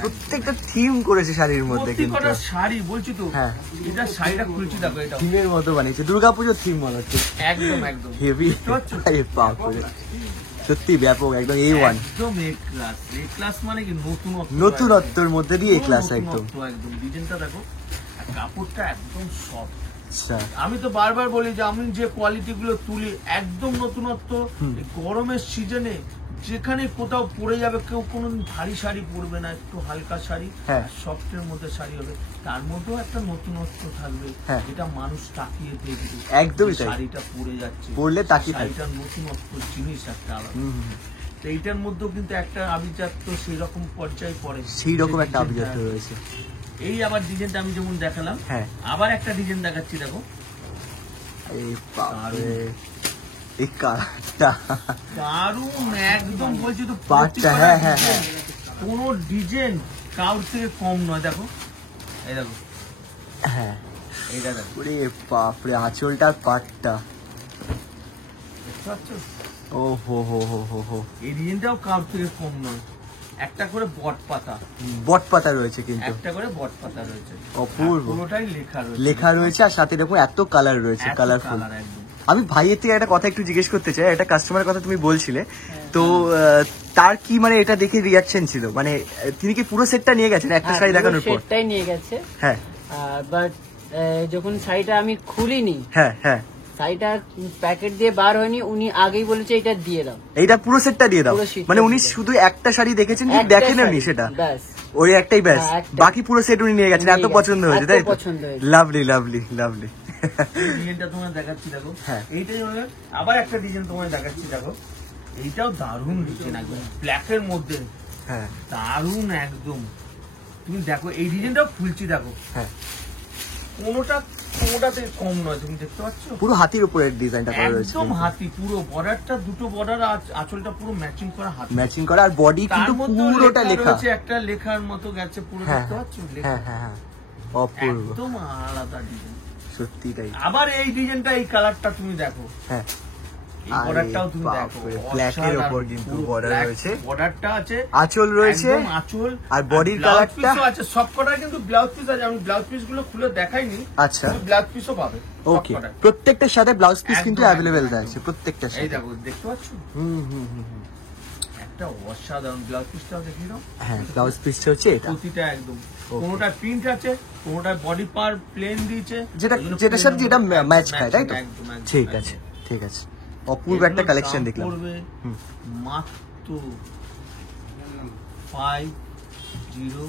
প্রত্যেকটা থিম করেছে শাড়ির মধ্যে, কিন্তু শাড়ি বলছি তো, এটা শাড়িটা খুলছি দেখো, এটা থিমের মতো বানিয়েছে, দুর্গাপুজোর থিম মনে হচ্ছে, একদম একদম হেভি, সত্যি ব্যাপক, একদম A1, একদম এ ক্লাস মানে কি নতুনত্বর মধ্যে দিয়ে এ ক্লাস একদম। ডিজাইনটা দেখো, কাপড়টা একদম সফট। আমি তো বারবার বলি যে আমি যে কোয়ালিটি গুলো তুলি একদম নতুনত্ব, গরমের সিজনে যেখানে কোথাও পরে যাবে, কেউ কোনোদিন ভারী শাড়ি পরবে না, একটু হালকা শাড়ি, সফটের মধ্যে শাড়ি হবে, তার মধ্যেও একটা নতুনত্ব থাকবে, এটা মানুষ তাকিয়ে দেখবে, একদমই শাড়িটা পরে যাচ্ছে, পরলে তাকিয়ে শাড়িটা নতুনত্ব জিনিস একটা আলাদা। তো এইটার মধ্যেও কিন্তু একটা আভিজাত্য সেই রকম পর্যায়ে পড়ে, সেই রকম একটা আভিজাত্য রয়েছে। এই আবার ডিজাইনটা আমি যেমন দেখালাম, আবার একটা ডিজাইন দেখাচ্ছি দেখো, দারুণ একদম, বলছি তো কোন ডিজাইন কারোর থেকে কম নয়। দেখো এই দেখো, এইটা দেখো, বাপরে আঁচলটার পাটটা, দেখতে পাচ্ছ, ও হো হো হো হো হো, এই ডিজাইনটাও কারোর থেকে কম নয়, একটা করে বট পাতা রয়েছে কিন্তু, একটা করে বট পাতা রয়েছে, অপূর্ব। পুরোটাই লেখা রয়েছে আর সাথে দেখো এত কালার রয়েছে, কালারফুল। একদম। আমি ভাইয়ের থেকে একটা কথা একটু জিজ্ঞেস করতে চাই, একটা কাস্টমারের কথা তুমি বলছিলে, তো তার কি মানে এটা দেখে রিয়াকশন ছিল, মানে তিনি কি পুরো সেটটা নিয়ে গেছেন একটা শাড়ি দেখানোর পর? সেটটাই নিয়ে গেছে, হ্যাঁ। বাট যখন শাড়িটা আমি খুলিনি, হ্যাঁ হ্যাঁ, শাড়িটা প্যাকেট দিয়ে বার হয়নি, উনি আগেই বলেছে এটা দিয়ে দাও, এইটা পুরো সেটটা দিয়ে দাও। পুরো সেটটা মানে উনি দিয়ে দাও। শুধু একটা শাড়ি দেখেছেন, কিন্তু একটা দেখেননি শাড়ি, সেটা, ব্যাস। ওই একটাই ব্যাস, হ্যাঁ, একটাই। বাকি পুরো সেট উনি নিয়ে গেছেন, নিয়ে এত গেছেন, পছন্দ হয়েছে, এত তাই তো? পছন্দ হয়েছে। Lovely lovely lovely. এই ডিজাইনটা তোমায় দেখাচ্ছি দেখো, হ্যাঁ। এইটাই হলো আবার একটা ডিজাইন তোমায় দেখাচ্ছি দেখো, এইটাও দারুণ ডিজাইন, একদম ব্ল্যাকের মধ্যে, হ্যাঁ দারুণ একদম। তুমি দেখো এই ডিজাইনটাও খুলছি দেখো, হ্যাঁ, কোনোটাতে কম নয়, তুমি দেখতে পাচ্ছ পুরো হাতির উপরের ডিজাইনটা করা রয়েছে, একদম হাতি, পুরো বর্ডারটা, দুটো বর্ডার, আঁচলটা পুরো ম্যাচিং করা হাতি, ম্যাচিং করা, আর বডি কিন্তু তার মধ্যে পুরোটা লেখা। রয়েছে, একটা লেখার মতো গেছে পুরো, হ্যাঁ দেখতে পাচ্ছ লেখা, হ্যাঁ হ্যাঁ হ্যাঁ, অপূর্ব, একদম আলাদা ডিজাইন, সত্যি তাই। আবার এই ডিজাইনটা, এই কালারটা তুমি দেখো, হ্যাঁ, এই বর্ডারটাও তুমি দেখো, ব্ল্যাকের উপর কিন্তু বর্ডার রয়েছে, বর্ডারটা আছে, আঁচল রয়েছে, একদম আঁচল, আর বডির কালারটা আছে, সবকটা কিন্তু ব্লাউজ পিস আছে, আমি ব্লাউজ পিস গুলো খুলে দেখাইনি, আচ্ছা, ব্লাউজ পিসও পাবে, ওকে। সবকটায়। প্রত্যেকটার সাথে ব্লাউজ পিস কিন্তু একদম, অ্যাভেলেবেল একদম, আছে প্রত্যেকটার এই সাথে। দেখো দেখতে পাচ্ছ, হুম হুম হুম হুম। একটা অসাধারণ ব্লাউজ পিসটাও দেখি দাও, হ্যাঁ, ব্লাউজ পিসটা হচ্ছে এটা, প্রতিটা একদম, কোনোটা প্রিন্ট আছে, কোনোটা বডি পার প্লেন দিয়েছে, যেটার সাথে যেটা ম্যাচ খায়, তাই তো? একদম, একদম, ঠিক একদম। আছে ঠিক আছে, অপূর্ব একটা এগুলোর কালেকশন দাম দেখলাম। পড়বে হুম। মাত্র 500,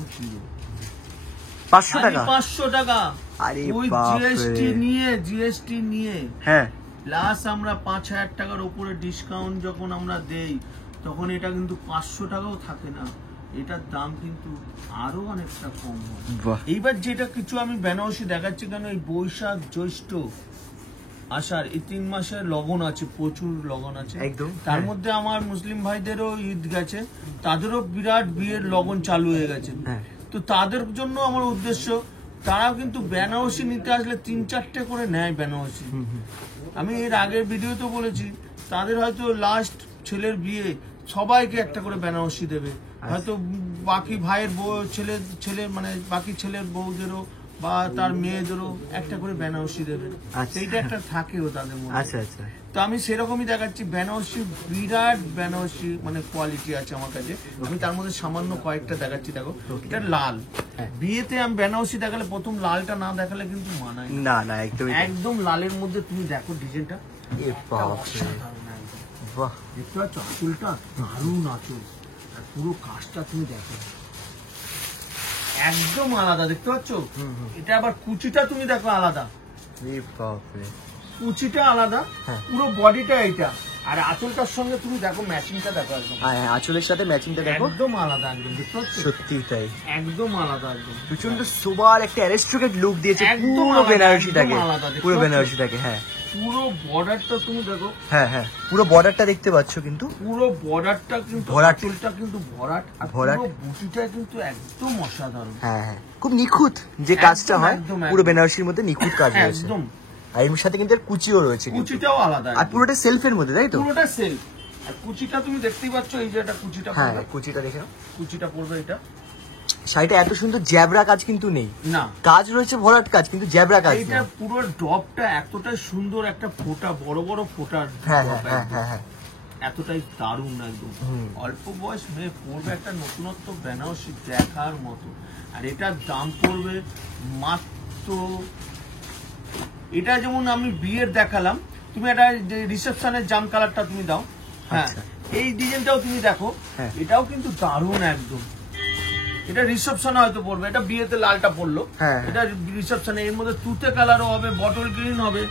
500 টাকা? 500 টাকা, আরে ওই বাপরে। জিএসটি নিয়ে হ্যাঁ, প্লাস আমরা 5,000 টাকার উপরে ডিসকাউন্ট যখন আমরা দেই, তখন এটা কিন্তু 500 টাকাও থাকে না, এটার দাম কিন্তু আরো অনেকটা কম হয়। বাহ, এইবার যেটা কিছু আমি বেনারসি দেখাচ্ছি কেন, এই বৈশাখ জ্যৈষ্ঠ আষাঢ় এই 3 মাসের লগন আছে, প্রচুর লগন আছে একদম। তার হ্যাঁ। মধ্যে আমার মুসলিম ভাইদেরও ঈদ গেছে, তাদেরও বিরাট বিয়ের লগন চালু হয়ে গেছে, হ্যাঁ। তো তাদের জন্য আমার উদ্দেশ্য, তারাও কিন্তু বেনারসি নিতে আসলে 3-4টে করে নেয় বেনারসি। আমি এর আগের ভিডিওতে বলেছি, তাদের হয়তো লাস্ট ছেলের বিয়ে, সবাইকে একটা করে বেনারসি দেবে, হয়তো বাকি ভাইয়ের বউ ছেলে মানে বাকি ছেলের বউদেরও বা তার মেয়েদেরও একটা করে বেনারসি দেবে, আচ্ছা। সেইটা একটা থাকেও তাদের মধ্যে। আচ্ছা আচ্ছা, তো আমি সেরকমই দেখাচ্ছি, বেনারসি বিরাট বেনারসি মানে কোয়ালিটি আছে আমার কাছে, আমি তার মধ্যে সামান্য কয়েকটা দেখাচ্ছি দেখো, এটা লাল, হ্যাঁ। বিয়েতে আমি বেনারসি দেখালে প্রথম লালটা না দেখালে কিন্তু মানায় না। না না, একদমই তাই। একদম লালের মধ্যে তুমি দেখো ডিজাইনটা, এ বাপরে, অসাধারণ একদম। বাহ, দেখতে পাচ্ছ আঁচলটা, দারুণ আঁচল, আর পুরো কাজটা তুমি দেখো একদম আলাদা, দেখতে পাচ্ছ? এটা আবার কুচিটা তুমি দেখো আলাদা, এ বাপরে, কুচিটা আলাদা, হ্যাঁ। পুরো বডিটা এইটা, আর আঁচলটার সঙ্গে তুমি দেখো ম্যাচিংটা দেখো একদম হ্যাঁ, আঁচলের সাথে ম্যাচিংটা দেখো, একদম আলাদা, একদম দেখতে পাচ্ছ? সত্যি তাই। একদম আলাদা একদম, প্রচন্ড সোবার একটা অ্যারিস্ট্রোক্রেট লুক দিয়েছে একদম পুরো আলাদা, বেনারসিটাকে, একদম আলাদা, দেখতে পুরো পাচ্ছ? বেনারসিটাকে। হ্যাঁ পুরো বর্ডারটা তুমি দেখো, হ্যাঁ হ্যাঁ, পুরো বর্ডারটা দেখতে পাচ্ছ কিন্তু, পুরো বর্ডারটা কিন্তু, ভরাট। আঁচলটা কিন্তু ভরাট, আর ভরাট। পুরো বুটিটা কিন্তু একদম অসাধারণ, হ্যাঁ হ্যাঁ, খুব নিখুঁত যে কাজটা একদম, হয়, একদম, পুরো একদম। বেনারসির মধ্যে নিখুঁত কাজ রয়েছে, একদম, আর এর সাথে কিন্তু এর কুচিও রয়েছে কিন্তু। কুচিটাও আলাদা, আর একদম। পুরোটা সেলফের মধ্যে, তাই তো? পুরোটা সেলফ, আর কুচিটা তুমি দেখতেই পাচ্ছ, এই যে এটা কুচিটা হ্যাঁ, পড়বে, কুচিটা দেখে নাও। কুচিটা পড়বে এটা, শাড়িটা এত সুন্দর জ্যাবরা কাজ কিন্তু নেই, না কাজ রয়েছে ভরাট কাজ, কিন্তু জ্যাবরা কাজ এইটা নেই। পুরো ডপটা এতটাই সুন্দর, একটা ফোঁটা, বড় বড় ফোঁটার হ্যাঁ ডপ হ্যাঁ হ্যাঁ একদম। হ্যাঁ হ্যাঁ, এতটাই দারুণ একদম, হুম। অল্প বয়স মেয়ে পড়বে একটা নতুনত্ব বেনারসি দেখার মতো, আর এটার দাম পড়বে মাত্র, এটা যেমন আমি বিয়ের দেখালাম, তুমি একটা রিসেপশনের জাম কালারটা তুমি দাও, হ্যাঁ আচ্ছা। এই ডিজাইনটাও তুমি দেখো, হ্যাঁ। এটাও কিন্তু দারুণ একদম, এটা রিসেপশনে হয়তো পড়বে, এটা বিয়েতে লালটা পড়লো, হ্যাঁ। এটা রিসেপশনে, এর মধ্যে তুতে কালারও হবে, বটল গ্রিন হবে,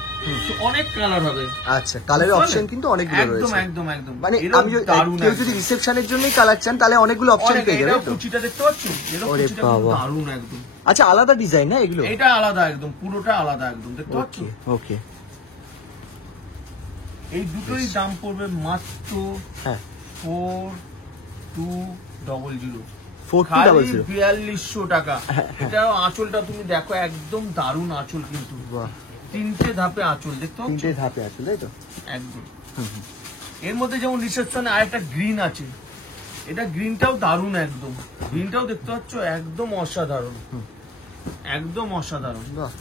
তো অনেক কালার হবে, আচ্ছা, কালারের অপশন কিন্তু অনেকগুলো একদম রয়েছে, একদম একদম, মানে এটাও আমি দারুণ কেউ যদি একদম। রিসেপশনের জন্যই কালার চান, তাহলে অনেকগুলো অপশন অনেক, পেয়ে যাবে, এটাও তো? কুচিটা দেখতে পাচ্ছ, এটাও ওরে কুচিটা কিন্তু বাবা। দারুণ একদম, আচ্ছা, আলাদা ডিজাইন না এগুলো? এটা আলাদা একদম, পুরোটা আলাদা একদম, দেখতে পাচ্ছ? ওকে ওকে, এই দুটোই দাম পড়বে মাত্র হ্যাঁ, 4200, 4200। 4200 টাকা। এটা আঁচলটা তুমি দেখো, একদম দারুণ আঁচল কিন্তু, বাহ, 3টে ধাপে আঁচল, দেখতে পাচ্ছ? 3টে ধাপে আছে, তাই তো? একদম। এর মধ্যে যেমন রিসেপশনে আরেকটা গ্রিন আছে, এটা গ্রিনটাও দারুণ, একদম গ্রিনটাও দেখতে পাচ্ছ একদম অসাধারণ, একদম অসাধারণ। বাহ,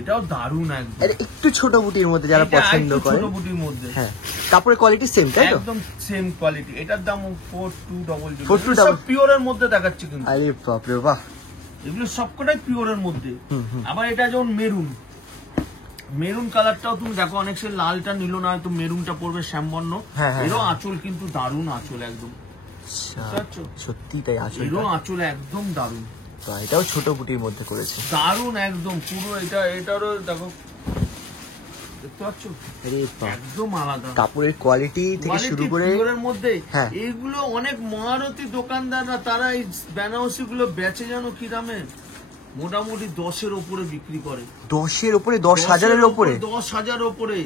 এটাও দারুণ একদম। এটা একটু ছোট বুটির মধ্যে যারা এটা পছন্দ একটু করে, ছোট বুটির মধ্যে, হ্যাঁ কাপড়ের কোয়ালিটি সেম তাই তো? একদম সেম কোয়ালিটি। এটার দাম 4200। 4200 সব পিওরের মধ্যে দেখাচ্ছি কিন্তু, আরে বাপ রে বাহ। এগুলো সবকটাই পিওরের মধ্যে। আবার এটা যেমন মেরুন, মেরুন কালারটাও তুমি দেখো, অনেক সে লালটা নিল না, হয়তো মেরুনটা পড়বে শ্যামবর্ণ। হ্যাঁ, হ্যাঁ, এরও হ্যাঁ। আঁচল কিন্তু দারুণ আঁচল একদম, আচ্ছা, বুঝতে পারছো? সত্যি তাই আসলে এরও আঁচল একদম দারুণ, এটাও ছোট বুটির মধ্যে করেছে। দারুণ একদম পুরো। এটারও দেখো, দেখতে পাচ্ছ আরে বাহ, একদম আলাদা কাপড়ের কোয়ালিটি থেকে শুরু করে পিওরের মধ্যে। হ্যাঁ। এইগুলো অনেক মহারথী দোকানদাররা তারা এই বেনারসি গুলো বেচে জানো কি দামে? মোটামুটি 10-এর উপরে বিক্রি করে। 10-এর উপরে, 10,000-এর উপরে? 10,000 উপরে।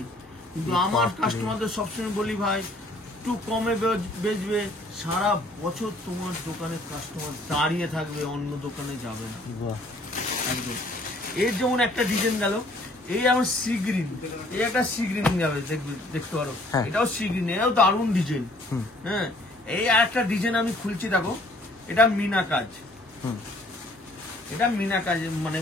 কিন্তু আমার কাস্টমারদের সবসময় বলি ভাই একটু কমে বেচবে, সারা বছর তোমার দোকানে কাস্টমার দাঁড়িয়ে থাকবে, অন্য দোকানে যাবে না বাহ, একদম। এর যেমন একটা ডিজাইন গেল, এই আমার সি গ্রিন, এই একটা সি গ্রিন যাবে, দেখতে পারো, হ্যাঁ। এটাও সি গ্রিন, এটাও দারুণ ডিজাইন। হ্যাঁ, এই আর একটা ডিজাইন আমি খুলছি দেখো, এটা মিনা কাজ, এটা মিনা কাজ, মানে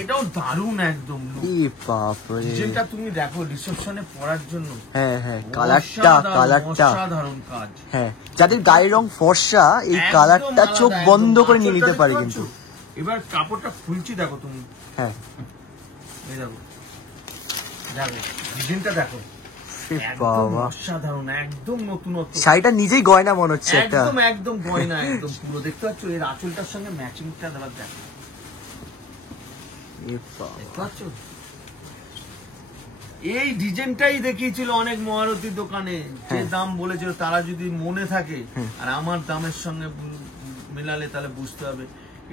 এটাও দারুণ একদম। ই বাপ রে, ডিজাইনটা তুমি দেখো রিসেপশনে পরার জন্য, হ্যাঁ হ্যাঁ, কালারটা অসাধারণ কাজ। হ্যাঁ, যাদের গায়ের রং ফর্সা এই একদম কালারটা আলাদা, চোখ একদম। বন্ধ করে নিয়ে আঁচলটা নিতে পারে দেখতে কিন্তু। পাচ্ছো? এবার কাপড়টা খুলছি দেখো তুমি, হ্যাঁ, এই দেখো, দেখো ডিজাইনটা দেখো, এ একদম বাবা, অসাধারণ, একদম নতুনত্ব, শাড়িটা নিজেই গয়না মনে হচ্ছে একটা। একদম একদম গয়না একদম পুরো। দেখতে পাচ্ছ এর আঁচলটার সঙ্গে ম্যাচিংটা দেওয়ার, দেখো এ বাবা, দেখতে পাচ্ছ? এই ডিজাইনটাই দেখিয়েছিল অনেক মহারথী দোকানে, যে হ্যাঁ। দাম বলেছিল তারা যদি মনে থাকে আর আমার দামের সঙ্গে মেলালে তাহলে বুঝতে হবে।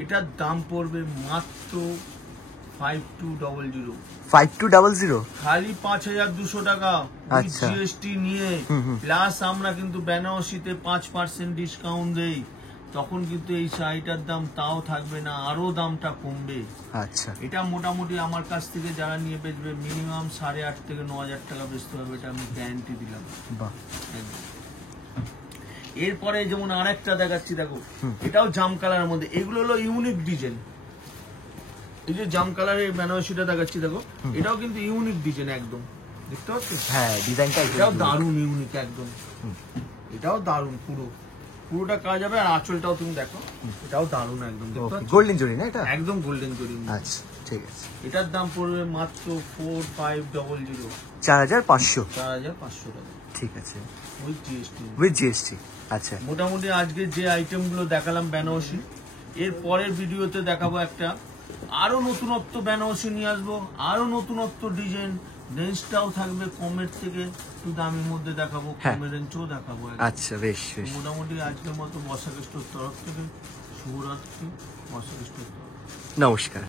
এটার দাম পড়বে মাত্র 5200, 5200? খালি 5200 টাকা আচ্ছা। জিএসটি নিয়ে। প্লাস আমরা কিন্তু বেনারসিতে 5% ডিসকাউন্ট দেই, তখন কিন্তু এই শাড়িটার দাম তাও থাকবে না, আরো দামটা কমবে। আচ্ছা, এটা মোটামুটি আমার কাছ থেকে যারা নিয়ে বেচবে মিনিমাম 8,500 থেকে 9,000 টাকা বেচতে হবে, এটা আমি গ্যারান্টি দিলাম বাহ, একদম। এরপরে যেমন আরেকটা দেখাচ্ছি দেখো, এটাও জাম কালারের মধ্যে, এগুলো হলো ইউনিক ডিজাইন। এই যে জাম কালারের বেনারসিটা দেখাচ্ছি দেখো, এটাও কিন্তু ইউনিক ডিজাইন একদম, দেখতে পাচ্ছ? হ্যাঁ ডিজাইনটা এটাও দারুণ ইউনিক একদম, এটাও দারুণ পুরোটা কাজ হবে। আর আঁচলটাও তুমি দেখো, এটাও দারুণ একদম, দেখতে পাচ্ছ? গোল্ডেন জরি না এটা? একদম গোল্ডেন জরি। আচ্ছা, ঠিক আছে। এটার দাম পড়বে মাত্র 4500, 4500? 4500 টাকা ঠিক আছে, উইথ জিএসটি। With GST. আচ্ছা, মোটামুটি আজকে যে আইটেমগুলো দেখালাম বেনারসি, এর পরের ভিডিওতে দেখাবো একটা আরো নতুনত্ব বেনারসি নিয়ে আসবো, আরো নতুনত্ব ডিজাইন, রেঞ্জটাও থাকবে কমের থেকে একটু দামের মধ্যে দেখাবো, হ্যাঁ। কমের রেঞ্জও দেখাবো। আচ্ছা, বেশ বেশ। মোটামুটি আজকের মতো বর্ষাকেষ্টর তরফ থেকে শুভরাত্রি, বর্ষাকেষ্টর তরফ। নমস্কার।